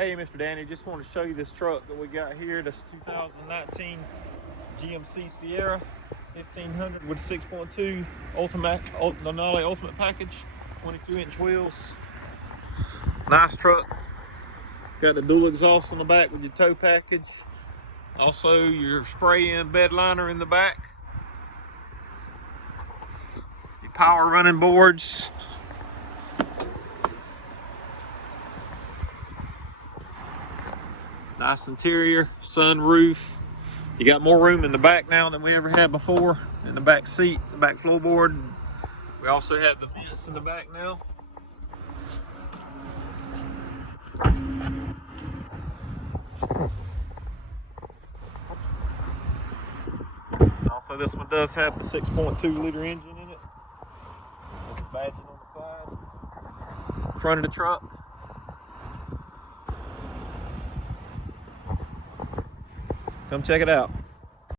Hey, Mr. Danny, just want to show you this truck that we got here. This 2019 GMC Sierra 1500 with 6.2 Denali Ultimate Package, 22-inch wheels. Nice truck. Got the dual exhaust on the back with your tow package. Also, your spray-in bed liner in the back. Your power running boards. Nice interior, sunroof. You got more room in the back now than we ever had before. In the back seat, the back floorboard. We also have the vents in the back now. Also, this one does have the 6.2 liter engine in it. There's a badging on the side. Front of the truck. Come check it out.